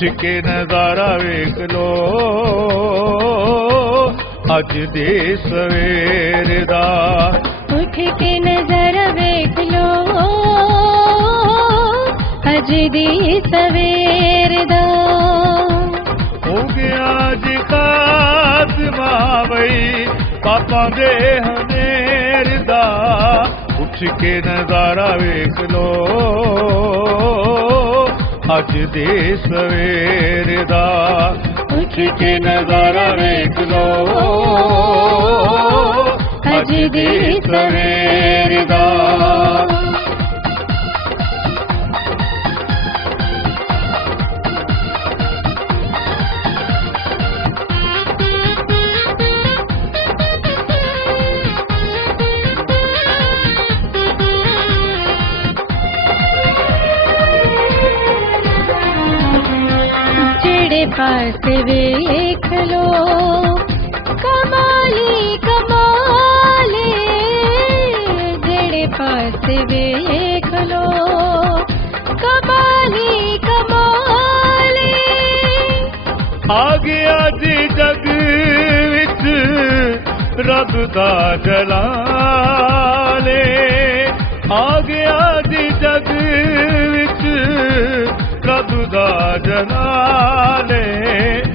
उठ के नजारा वेख लो अज दे सवेर दा। उठ के नजारा वेख लो अज दे सवेर दा। हो गया जी खात्मा बई पापा दे हनेर दा। उठ के नजारा वेख लो अज दे सवेर दा। उठ के नजारा वेख लो अज दे सवेर दा। पास वेख लो कमाली कमाले। जेड़े पास वेख लो कमाली कमाले। आ गया जी जग विच रब दा जलाले। आ गया जी जग विच रब दा जलाले।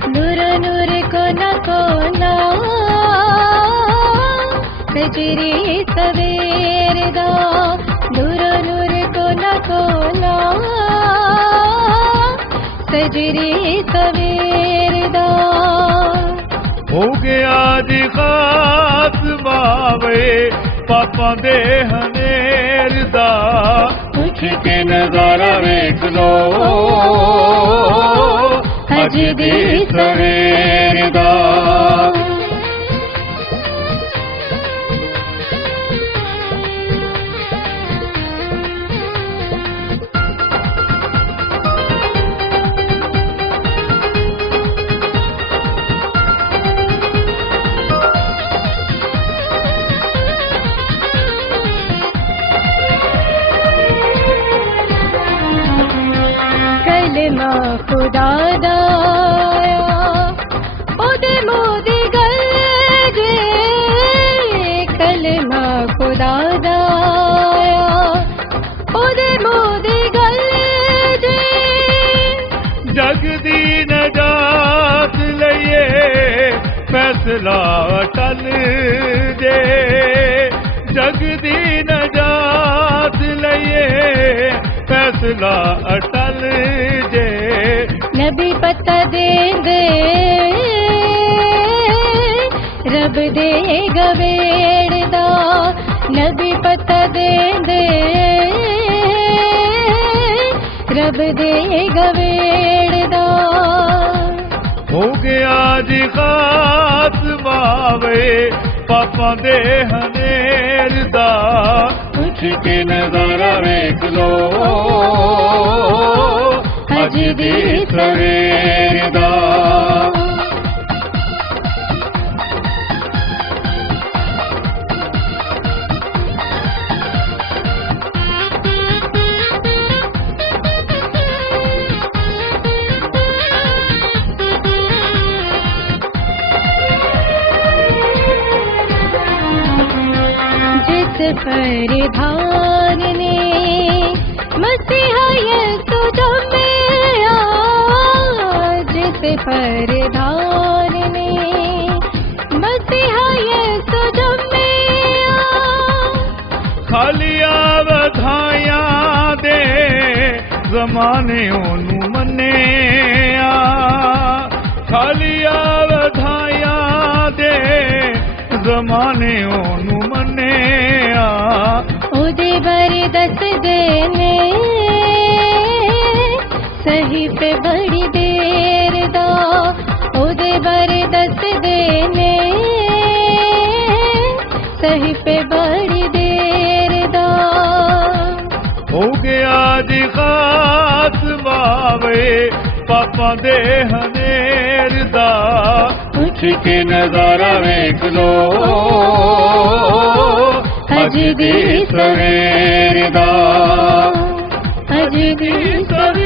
नूर नूर कोना कोना सजरी सवेर दा। नूर नूर कोना कोना सजरी सवेर दा। हो गया जी खात्मा वे पापा दे हनेर दा। उठ के नजारा वेख लो अज दे सवेर दा। कलमा खुदा दा ओदे मोदी गल जे। कलमा खुदा दा ओदे मोदी गल जे। जग दी नजात लइए फैसला अटल जे। जग दी नजात लइए फैसला अटल जे। नबी पता दे दे रब दे गवेड़ दा। नबी पता दे दे रब दे गवेड़ दा। हो गया जी खात्मा वे पापा दे हनेर दा। उठ के नजारा वेख लो अज दे सवेर दा। जिस परिधान ने मसीहा यीशु जम्मया। जिस परिधान ने मसीहा यीशु जम्मया। खालिया वधाया दे जमाने ओनू मन्नेया। खालिया वधाया दे जमाने ओनू मन्नेया। ओदे बारे दस देने सही पे बड़ी देर दा। ओदे बारे दस देने सही पे बड़ी देर दा। हो गया जी खात्मा वे पापा दे हनेर दा। उठ के नजारा वेख लो अज दी सवेर दा। अज दी सवेर